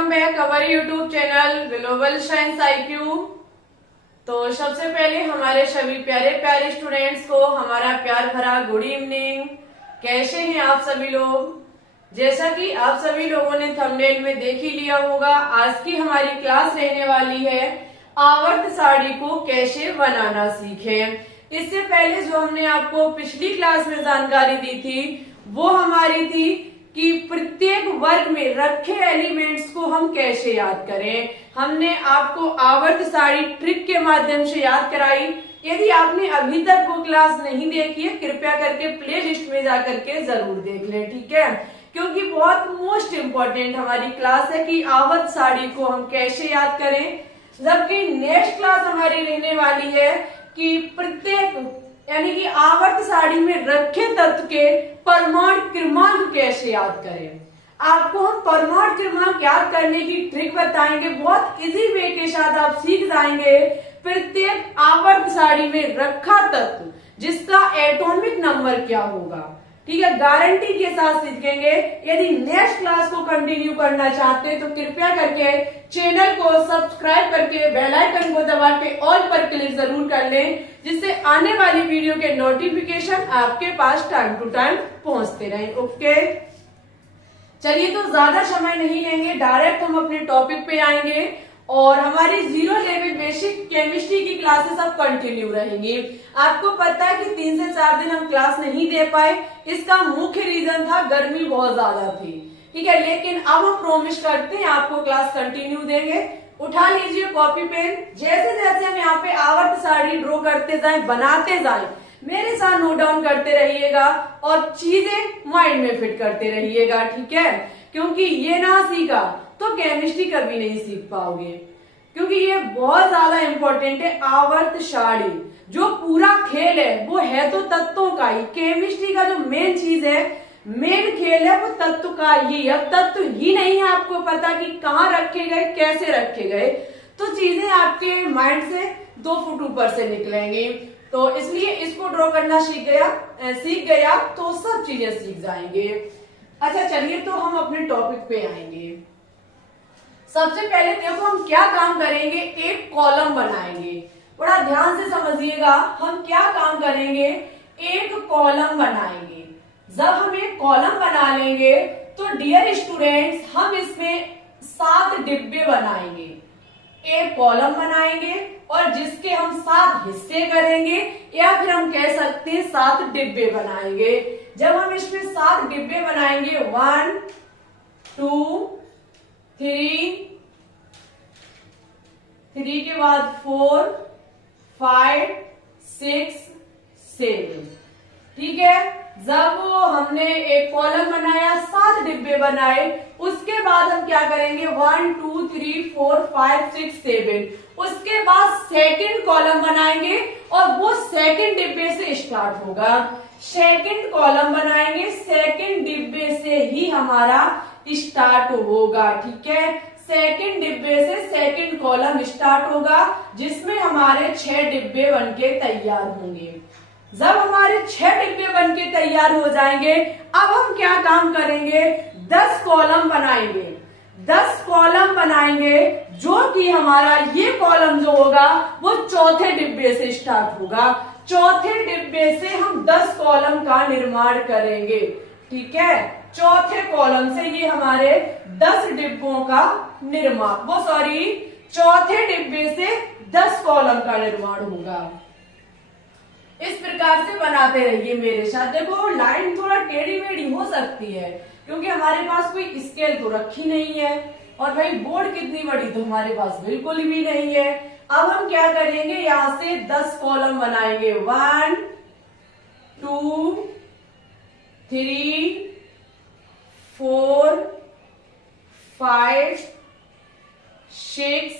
Welcome back our YouTube channel global science IQ। तो सबसे पहले हमारे सभी प्यारे प्यारे स्टूडेंट्स को हमारा प्यार भरा गुड इवनिंग। कैसे हैं आप सभी लोग? जैसा कि आप सभी लोगों ने थंबनेल में देख ही लिया होगा, आज की हमारी क्लास रहने वाली है आवर्त सारणी को कैसे बनाना सीखें। इससे पहले जो हमने आपको पिछली क्लास में जानकारी दी थी वो हमारी थी कि प्रत्येक वर्ग में रखे एलिमेंट्स को हम कैसे याद करें। हमने आपको आवर्त सारणी ट्रिक के माध्यम से याद कराई। यदि आपने अभी तक वो क्लास नहीं देखी है, कृपया करके प्ले लिस्ट में जाकर के जरूर देख लें, ठीक है? क्योंकि बहुत मोस्ट इम्पोर्टेंट हमारी क्लास है कि आवर्त सारणी को हम कैसे याद करें। जबकि नेक्स्ट क्लास हमारी रहने वाली है कि प्रत्येक यानी कि आवर्त सारणी में रखे तत्व के परमाणु क्रमांक कैसे याद करें। आपको हम परमाणु क्रमांक याद करने की ट्रिक बताएंगे, बहुत इजी वे के साथ आप सीख जाएंगे प्रत्येक आवर्त सारणी में रखा तत्व जिसका एटॉमिक नंबर क्या होगा, ठीक है? गारंटी के साथ सीखेंगे। यदि नेक्स्ट क्लास को कंटिन्यू करना चाहते हैं तो कृपया करके चैनल को सब्सक्राइब करके बेल आइकन को दबा के ऑल पर क्लिक जरूर कर लें, जिससे आने वाली वीडियो के नोटिफिकेशन आपके पास टाइम टू टाइम पहुंचते रहें। ओके, चलिए तो ज्यादा समय नहीं लेंगे, डायरेक्ट हम अपने टॉपिक पे आएंगे और हमारी 0 लेवल बेसिक केमिस्ट्री की क्लासेस अब कंटिन्यू रहेंगी। आपको पता है कि 3 से 4 दिन हम क्लास नहीं दे पाए, इसका मुख्य रीजन था गर्मी बहुत ज्यादा थी, ठीक है? लेकिन अब हम प्रॉमिस करते हैं आपको क्लास कंटिन्यू देंगे। उठा लीजिए कॉपी पेन, जैसे जैसे हम यहाँ पे आवर्त सारणी ड्रॉ करते जाएं, बनाते जाएं, मेरे साथ नोट डाउन करते रहिएगा और चीजें माइंड में फिट करते रहिएगा, ठीक है? क्योंकि ये ना सीखा तो केमिस्ट्री कभी नहीं सीख पाओगे, क्योंकि ये बहुत ज्यादा इंपॉर्टेंट है। आवर्त सारणी जो पूरा खेल है वो है तो तत्वों का ही। केमिस्ट्री का जो मेन चीज है, मेन खेल है वो तत्व का ही। अब तत्व ही नहीं है आपको पता कि कहाँ रखे गए, कैसे रखे गए, तो चीजें आपके माइंड से 2 फुट ऊपर से निकलेंगी। तो इसलिए इसको ड्रॉ करना सीख गया तो सब चीजें सीख जाएंगे। अच्छा चलिए तो हम अपने टॉपिक पे आएंगे। सबसे पहले देखो हम क्या काम करेंगे, एक कॉलम बनाएंगे। बड़ा ध्यान से समझिएगा, हम क्या काम करेंगे, एक कॉलम बनाएंगे। जब हम एक कॉलम बना लेंगे तो डियर स्टूडेंट्स हम इसमें 7 डिब्बे बनाएंगे। एक कॉलम बनाएंगे और जिसके हम 7 हिस्से करेंगे, या फिर हम कह सकते हैं 7 डिब्बे बनाएंगे। जब हम इसमें 7 डिब्बे बनाएंगे, 1 2 3 के बाद 4 5 6 7, ठीक है? जब हमने एक कॉलम बनाया, 7 डिब्बे बनाए, उसके बाद हम क्या करेंगे, 1 2 3 4 5 6 7, उसके बाद सेकंड कॉलम बनाएंगे और वो सेकंड डिब्बे से स्टार्ट होगा। सेकंड कॉलम बनाएंगे, सेकंड डिब्बे से ही हमारा स्टार्ट होगा, ठीक है? सेकंड डिब्बे से सेकंड कॉलम स्टार्ट होगा, जिसमें हमारे 6 डिब्बे बनके तैयार होंगे। जब हमारे 6 डिब्बे बनके तैयार हो जाएंगे, अब हम क्या काम करेंगे, 10 कॉलम बनाएंगे। 10 कॉलम बनाएंगे जो कि हमारा ये कॉलम जो होगा वो चौथे डिब्बे से स्टार्ट होगा। चौथे डिब्बे से हम 10 कॉलम का निर्माण करेंगे, ठीक है? चौथे कॉलम से ये हमारे 10 डिब्बों का निर्माण चौथे डिब्बे से 10 कॉलम का निर्माण होगा। इस प्रकार से बनाते रहिए मेरे साथ। देखो लाइन थोड़ा टेढ़ी मेढ़ी हो सकती है क्योंकि हमारे पास कोई स्केल तो रखी नहीं है, और भाई बोर्ड कितनी बड़ी तो हमारे पास बिल्कुल भी नहीं है। अब हम क्या करेंगे, यहां से 10 कॉलम बनाएंगे, 1 2 3 4 5 6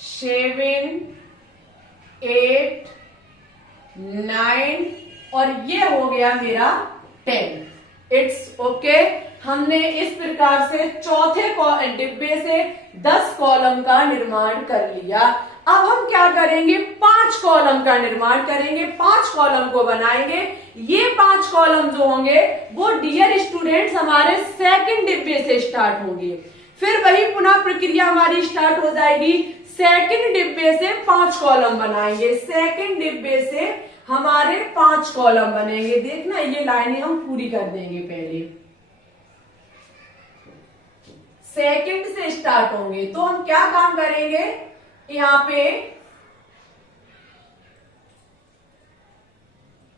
7 8 9 और ये हो गया मेरा 10। It's okay. हमने इस प्रकार से चौथे डिब्बे से 10 कॉलम का निर्माण कर लिया। अब हम क्या करेंगे, 5 कॉलम का निर्माण करेंगे, 5 कॉलम को बनाएंगे। ये 5 कॉलम जो होंगे वो डियर स्टूडेंट्स हमारे सेकंड डिब्बे से स्टार्ट होंगे। फिर वही पुनः प्रक्रिया हमारी स्टार्ट हो जाएगी। सेकंड डिब्बे से 5 कॉलम बनाएंगे, सेकंड डिब्बे से हमारे 5 कॉलम बनेंगे। देखना ये लाइनें हम पूरी कर देंगे। पहले सेकंड से स्टार्ट होंगे तो हम क्या काम करेंगे, यहां पे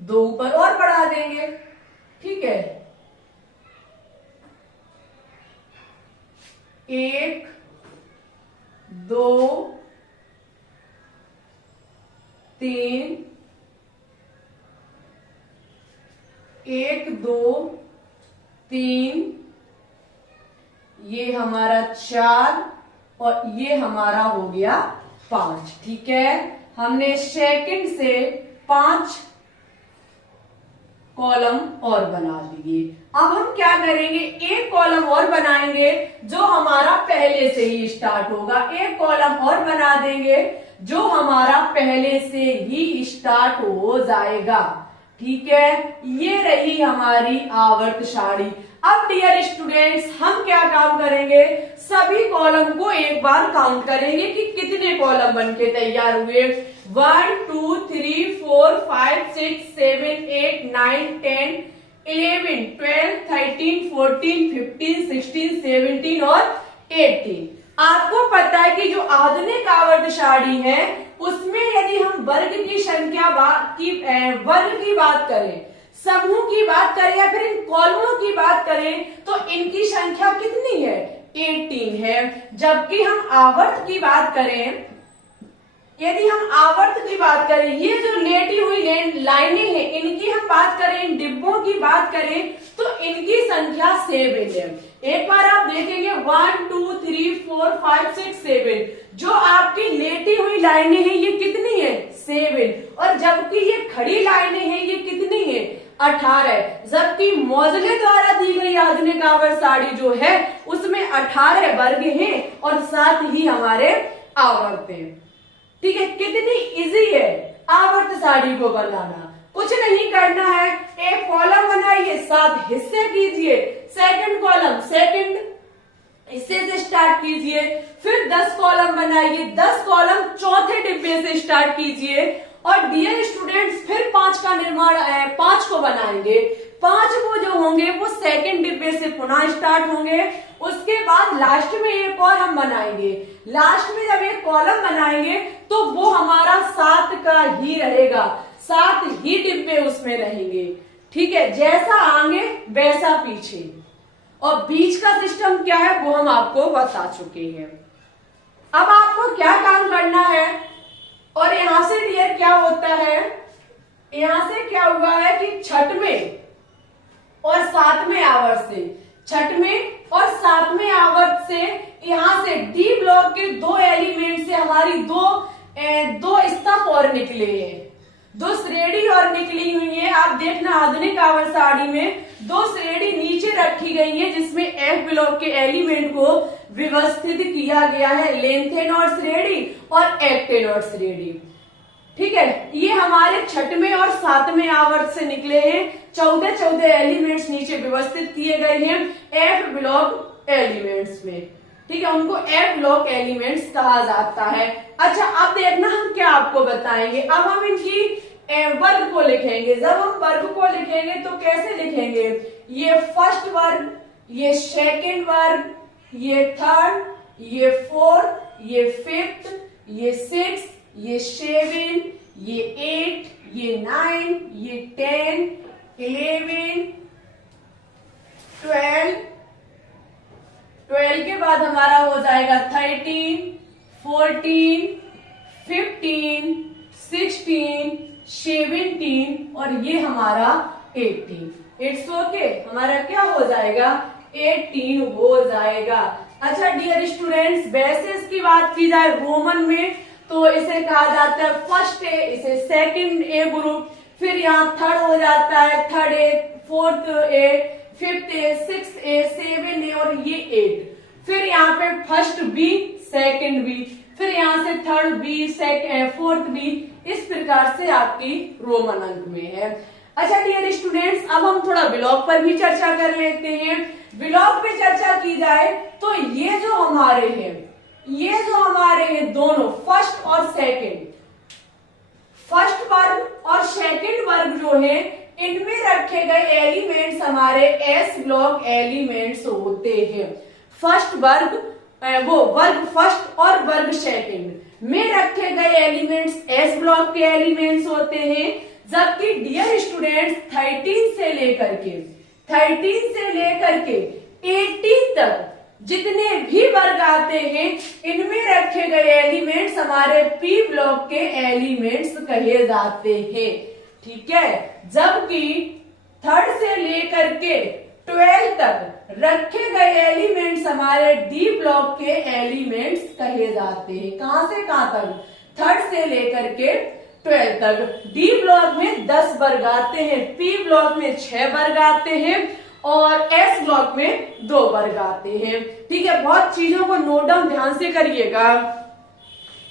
2 ऊपर और बढ़ा देंगे। ठीक है, 1 2 3 1 2 3 ये हमारा 4 और ये हमारा हो गया 5। ठीक है, हमने सेकंड से 5 कॉलम और बना दिए। अब हम क्या करेंगे, एक कॉलम और बनाएंगे जो हमारा पहले से ही स्टार्ट होगा। एक कॉलम और बना देंगे जो हमारा पहले से ही स्टार्ट हो जाएगा। ठीक है, ये रही हमारी आवर्त सारणी। अब डियर स्टूडेंट्स हम क्या काम करेंगे, सभी कॉलम को एक बार काउंट करेंगे कि कितने कॉलम बनके तैयार हुए। 1 2 3 4 5 6 7 8 9 10 11 12 13 14 15 16 17 और 18। आपको पता है कि जो आधुनिक आवर्त सारणी है उसमें यदि हम वर्ग की संख्या वर्ग की बात करें, समूह की बात करें या फिर इन कॉलमों की बात करें तो इनकी संख्या कितनी है, 18 है। जबकि हम आवर्त की बात करें, यदि हम आवर्त की बात करें, ये जो लेटी हुई लाइनें हैं इनकी हम बात करें, इन डिब्बों की बात करें तो इनकी संख्या 7 है। एक बार आप देखेंगे 1 2 3 4 5 6 7, जो आपकी लेटी हुई लाइनें हैं ये कितनी है, 7। और जबकि ये खड़ी लाइनें हैं ये कितनी है, 18। जबकि मौजले द्वारा दी गई आधुनिक आवर्त सारणी जो है उसमें 18 वर्ग हैं और साथ ही हमारे आवर्त हैं। ठीक है, कितनी इजी है आवर्त सारणी को बनाना, कुछ नहीं करना है। एक कॉलम बनाइए, 7 हिस्से कीजिए, सेकंड कॉलम सेकंड हिस्से से स्टार्ट कीजिए, फिर 10 कॉलम बनाइए, 10 कॉलम चौथे डिब्बे से स्टार्ट कीजिए और डियर स्टूडेंट्स फिर 5 का निर्माण 5 को बनाएंगे। 5 को जो होंगे वो सेकंड डिब्बे से पुनः स्टार्ट होंगे। उसके बाद लास्ट में एक और हम बनाएंगे। लास्ट में जब एक कॉलम बनाएंगे तो वो हमारा 7 का ही रहेगा, 7 ही डिब्बे उसमें रहेंगे। ठीक है, जैसा आगे वैसा पीछे। और बीच का सिस्टम क्या है वो हम आपको बता चुके हैं। अब आपको क्या काम करना है, और यहां से डियर क्या होता है, यहां से क्या हुआ है कि छठवें और 7वें आवर्त से, छठवें और 7वें आवर्त से यहां से डी ब्लॉक के 2 एलिमेंट से हमारी दो स्तंभ और निकले हैं, 2 श्रेणी और निकली हुई है। आप देखना आधुनिक आवर्त सारणी में 2 श्रेणी नीचे रखी गई है जिसमें एफ ब्लॉक के एलिमेंट को व्यवस्थित किया गया है, लेंथेनॉट श्रेणी और एक्टेनॉट श्रेणी। ठीक है, ये हमारे छठवें और 7वें आवर्त से निकले हैं। 14 एलिमेंट्स नीचे व्यवस्थित किए गए हैं एफ ब्लॉक एलिमेंट्स में। ठीक है, उनको एफ ब्लॉक एलिमेंट्स कहा जाता है। अच्छा, अब देखना हम क्या आपको बताएंगे। अब हम इनकी वर्ग को लिखेंगे। जब हम वर्ग को लिखेंगे तो कैसे लिखेंगे, ये फर्स्ट वर्ग, ये सेकंड वर्ग, ये थर्ड, ये फोर्थ, ये फिफ्थ, ये सिक्स, ये 7, ये 8, ये 9, ये 10, 11, 12 के बाद हमारा हो जाएगा 13, 14, 15, 16, 17 और ये हमारा 18। इट्स ओके, हमारा क्या हो जाएगा, 18 हो जाएगा। अच्छा डियर स्टूडेंट्स, वैसे इसकी बात की जाए रोमन में तो इसे कहा जाता है फर्स्ट ए, इसे सेकंड ए ग्रुप, फिर यहाँ थर्ड हो जाता है third A, fourth A, fifth A, six A, 7 A और ये 8। फिर यहाँ पे फर्स्ट बी, सेकंड बी, फिर यहाँ से थर्ड बी, फोर्थ बी, इस प्रकार से आपकी रोमन अंक में है। अच्छा डियर स्टूडेंट्स, अब हम थोड़ा ब्लॉक पर भी चर्चा कर लेते हैं। ब्लॉक पे चर्चा की जाए तो ये जो हमारे हैं दोनों फर्स्ट और सेकंड, फर्स्ट वर्ग और सेकंड वर्ग जो है, इनमें रखे गए एलिमेंट्स हमारे एस ब्लॉक एलिमेंट्स होते हैं। फर्स्ट वर्ग वो वर्ग फर्स्ट और वर्ग सेकंड में रखे गए एलिमेंट्स एस ब्लॉक के एलिमेंट्स होते हैं। जबकि डियर स्टूडेंट्स 13 से लेकर के 18 तक जितने भी वर्ग आते हैं, इनमें रखे गए एलिमेंट्स हमारे पी ब्लॉक के एलिमेंट्स कहे जाते हैं। ठीक है, जबकि 3 से लेकर के 12 तक रखे गए एलिमेंट्स हमारे डी ब्लॉक के एलिमेंट्स कहे जाते हैं। कहां से कहां तक? 3 से लेकर के 12 तक। डी ब्लॉक में 10 वर्ग आते हैं, पी ब्लॉक में 6 वर्ग आते हैं और एस ब्लॉक में 2 वर्ग आते हैं। ठीक है, बहुत चीजों को नोट डाउन ध्यान से करिएगा।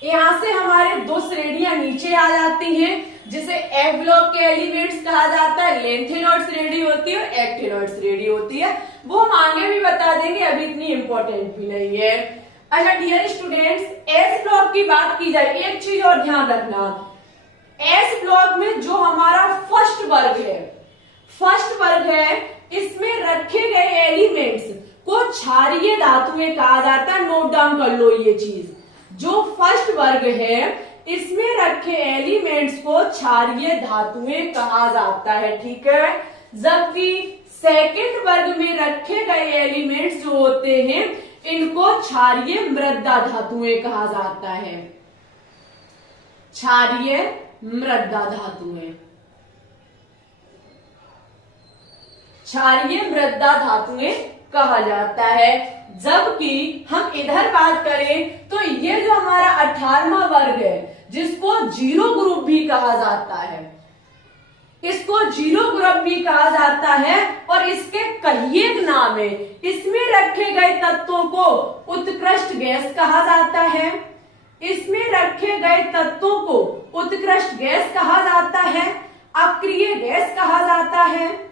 यहां से हमारे 2 श्रेणियां नीचे आ जाती हैं, जिसे एफ ब्लॉक के एलिमेंट्स कहा जाता है। लेंथेनॉइड श्रेणी होती है और एक्टिनॉइड श्रेणी होती है, वो हम आगे भी बता देंगे, अभी इतनी इंपॉर्टेंट भी नहीं है। अच्छा डियर स्टूडेंट्स, एस ब्लॉक की बात की जाए, एक चीज और ध्यान रखना, एस ब्लॉक में जो हमारा फर्स्ट वर्ग है, इसमें रखे गए एलिमेंट्स को क्षारीय धातुएं कहा जाता है। नोट डाउन कर लो ये चीज, जो फर्स्ट वर्ग है इसमें रखे एलिमेंट्स को क्षारीय धातुएं कहा जाता है। ठीक है, जबकि सेकंड वर्ग में रखे गए एलिमेंट्स जो होते हैं, इनको क्षारीय मृदा धातुएं कहा जाता है। क्षारीय मृदा धातुएं, क्षारीय मृदा धातुएं कहा जाता है। जबकि हम इधर बात करें तो ये जो हमारा 18वां वर्ग है, जिसको जीरो ग्रुप भी कहा जाता है, इसको जीरो ग्रुप भी कहा जाता है और इसके कई एक नाम है। इसमें रखे गए तत्वों को उत्कृष्ट गैस कहा जाता है। इसमें रखे गए तत्वों को उत्कृष्ट गैस कहा जाता है, अक्रिय गैस कहा जाता है।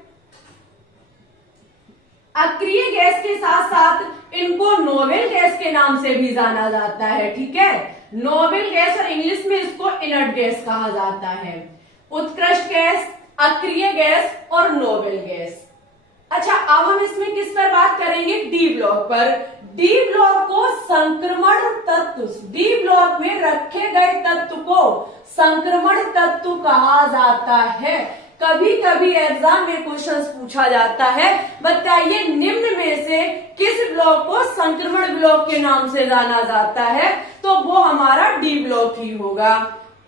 अक्रिय गैस के साथ साथ इनको नोबेल गैस के नाम से भी जाना जाता है। ठीक है, नोबेल गैस और इंग्लिश में इसको इनर्ट गैस कहा जाता है। उत्कृष्ट गैस, अक्रिय गैस और नोबेल गैस। अच्छा, अब हम इसमें किस पर बात करेंगे? डी ब्लॉक पर। डी ब्लॉक को संक्रमण तत्व, डी ब्लॉक में रखे गए तत्व को संक्रमण तत्व कहा जाता है। कभी कभी एग्जाम में क्वेश्चंस पूछा जाता है, बताइए निम्न में से किस ब्लॉक को संक्रमण ब्लॉक के नाम से जाना जाता है? तो वो हमारा डी ब्लॉक ही होगा।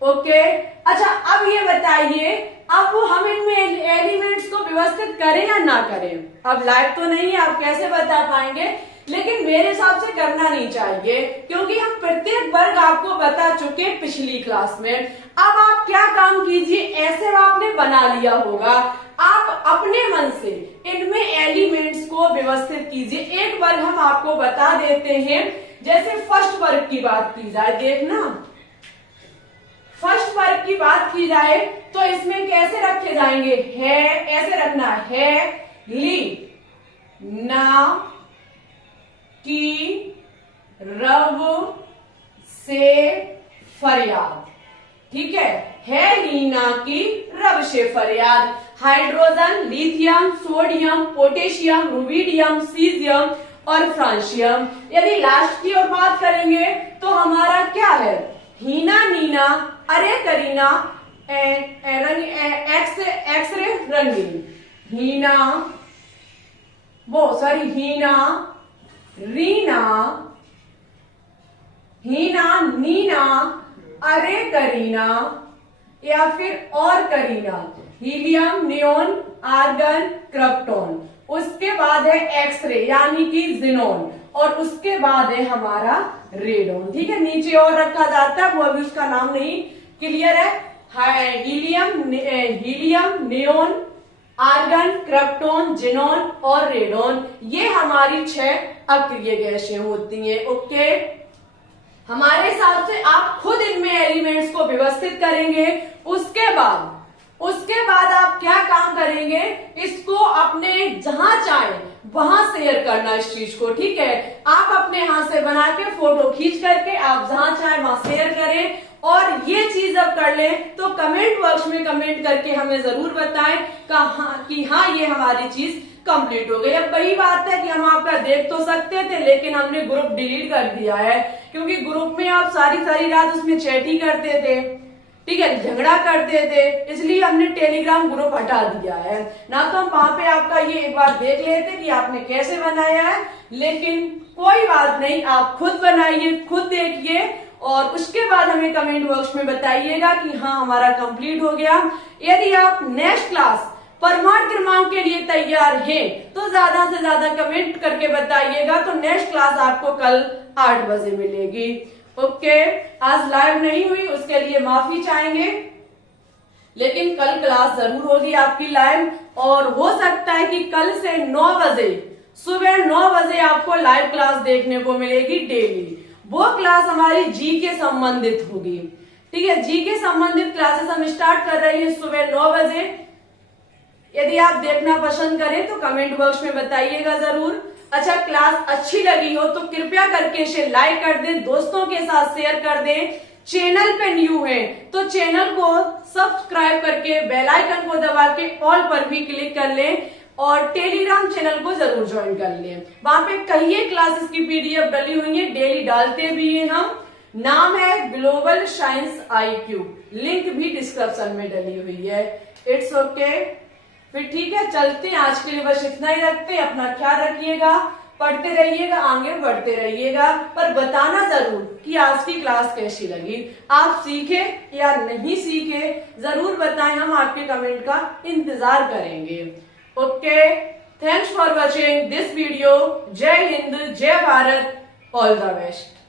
ओके, अच्छा अब ये बताइए, अब हम इनमें एलिमेंट्स को व्यवस्थित करें या ना करें? अब लाइव तो नहीं है, आप कैसे बता पाएंगे, लेकिन मेरे हिसाब से करना नहीं चाहिए, क्योंकि हम प्रत्येक वर्ग आपको बता चुके पिछली क्लास में। अब आप क्या काम कीजिए, ऐसे आपने बना लिया होगा, आप अपने मन से इनमें एलिमेंट्स को व्यवस्थित कीजिए। एक वर्ग हम आपको बता देते हैं, जैसे फर्स्ट वर्ग की बात की जाए, देखना फर्स्ट वर्ग की बात की जाए तो इसमें कैसे रखे जाएंगे? है, ऐसे रखना है, ली, ना, की, रव, से, फरियाद। ठीक है, लीना की, रव से फरियाद। Hydrogen, lithium, sodium, potassium, rubidium, caesium और फ्रांसियम। यदि लास्ट की ओर बात करेंगे तो हमारा क्या है? हीना, नीना, अरे करीना, एक्सरे रंगीन। हीना, हीना, रीना, हीना, नीना, अरे करीना या फिर और करीना। Helium, neon, argon, krypton. उसके बाद है एक्सरे यानी कि जिनोन, और उसके बाद है हमारा रेडोन। ठीक है, नीचे और रखा जाता है, वो अभी उसका नाम नहीं क्लियर है। Helium, neon, argon, krypton, xenon और रेडोन, ये हमारी 6 अक्रिय गैसें होती हैं। ओके, हमारे हिसाब से आप खुद इनमें एलिमेंट्स को व्यवस्थित करेंगे, उसके बाद उसके बाद आप क्या काम करेंगे, इसको अपने जहां चाहे वहां शेयर करना इस चीज को, ठीक है। आप अपने हाथ से बना के फोटो खींच करके आप जहां चाहे वहां शेयर करें। और ये चीज अब कर लें तो कमेंट बॉक्स में कमेंट करके हमें जरूर बताएं कि हाँ ये हमारी चीज कंप्लीट हो गई। अब वही बात है कि हम आपका देख तो सकते थे लेकिन हमने ग्रुप डिलीट कर दिया है, क्योंकि ग्रुप में आप सारी रात उसमें चैट ही करते थे, ठीक है, झगड़ा करते थे, इसलिए हमने टेलीग्राम ग्रुप हटा दिया है। ना तो हम वहां पे आपका ये एक बार देख लेते कि आपने कैसे बनाया है, लेकिन कोई बात नहीं, आप खुद बनाइए, खुद देखिए और उसके बाद हमें कमेंट बॉक्स में बताइएगा कि हाँ हमारा कंप्लीट हो गया। यदि आप नेक्स्ट क्लास प्रमाण क्रमांक के लिए तैयार हैं तो ज्यादा से ज्यादा कमेंट करके बताइएगा, तो नेक्स्ट क्लास आपको कल 8 बजे मिलेगी। ओके, आज लाइव नहीं हुई उसके लिए माफी चाहेंगे, लेकिन कल क्लास जरूर होगी आपकी लाइव। और हो सकता है कि कल से 9 बजे, सुबह 9 बजे आपको लाइव क्लास देखने को मिलेगी डेली। वो क्लास हमारी जी के संबंधित होगी, ठीक है। जी के संबंधित क्लासेस हम स्टार्ट कर रहे हैं सुबह 9 बजे। यदि आप देखना पसंद करें तो कमेंट बॉक्स में बताइएगा जरूर। अच्छा, क्लास अच्छी लगी हो तो कृपया करके इसे लाइक कर दें, दोस्तों के साथ शेयर कर दें। चैनल पे न्यू है तो चैनल को सब्सक्राइब करके बेल आइकन को दबा के ऑल पर भी क्लिक कर लें और टेलीग्राम चैनल को जरूर ज्वाइन कर लें। वहां पे कई क्लासेस की पीडीएफ डली हुई है, डेली डालते भी हैं हम। नाम है ग्लोबल साइंस IQ, लिंक भी डिस्क्रिप्शन में डली हुई है। इट्स ओके, फिर ठीक है, चलते हैं। आज के लिए बस इतना ही रखते हैं। अपना ख्याल रखिएगा, पढ़ते रहिएगा, आगे बढ़ते रहिएगा, पर बताना जरूर कि आज की क्लास कैसी लगी, आप सीखे या नहीं सीखे जरूर बताएं, हम आपके कमेंट का इंतजार करेंगे। Okay, thanks for watching this video. जय हिंद, जय भारत, ऑल द बेस्ट।